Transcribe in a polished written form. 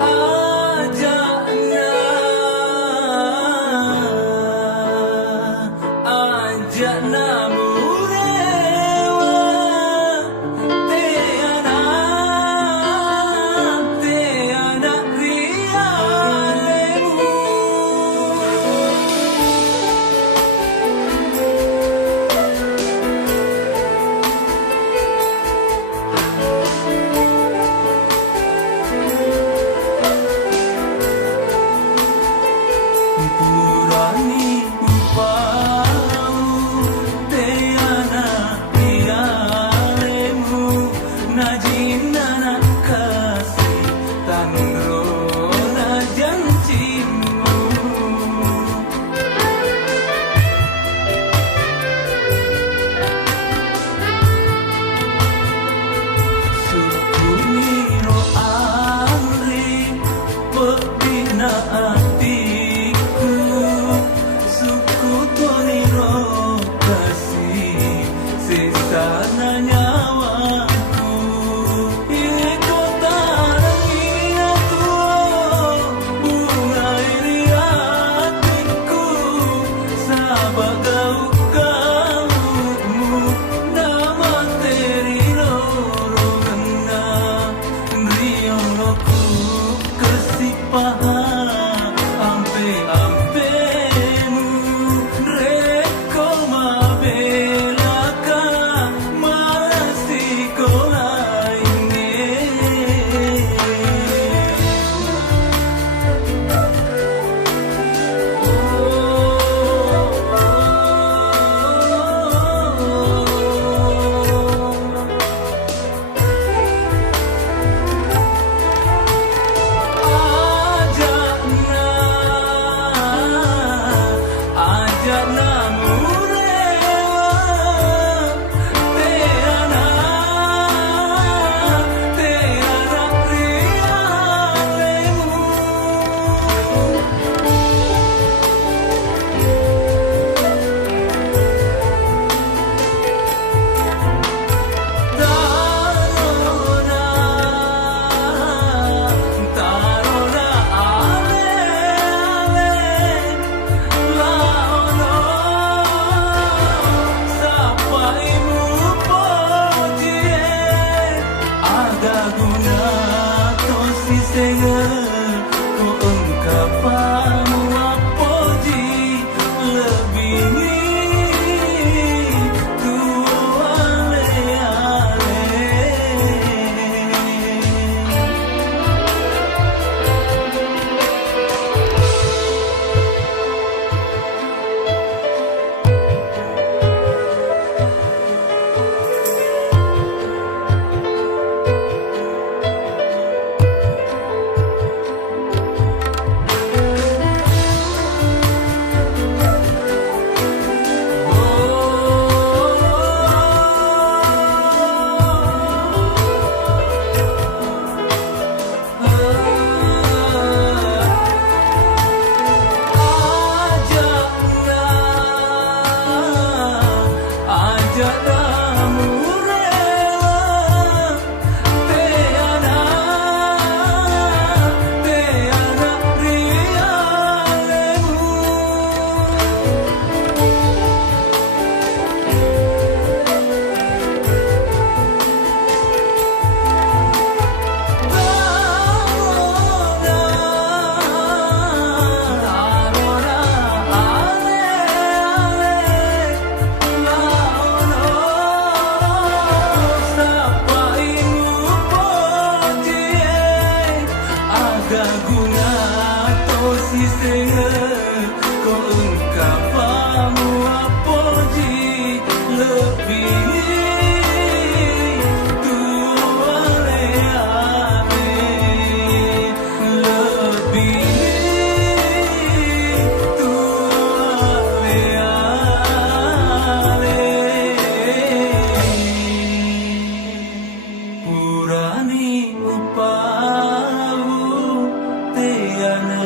Ajakna, ajakna murewa, teana rialemu. Purani upau teana rialemu, najinana kasih tanrona janjimu. Sukuni ro ari pebina atiku, suku toniro kasih sesana nyawaku. Iko tarangi aku bunga iri hatiku, sabagau kamu nama teriro rona rioloku kasih paham ampe-ampemu reko mabelaka masiko lainnya. Ajakna murewa, teana rialemu. Tarona ale laono sapaimu pojie, ada guna tosi sengal ko ungkapanmu apoji lebih tua ale-ale. Ajakna murewa, teana rialemu. Tarona ale-ale laono sapaimu pojie, aga guna tosi sengal ko ungkapanmu apoji lebih tua ale-ale, lebih tua ale-ale. Purani upau teana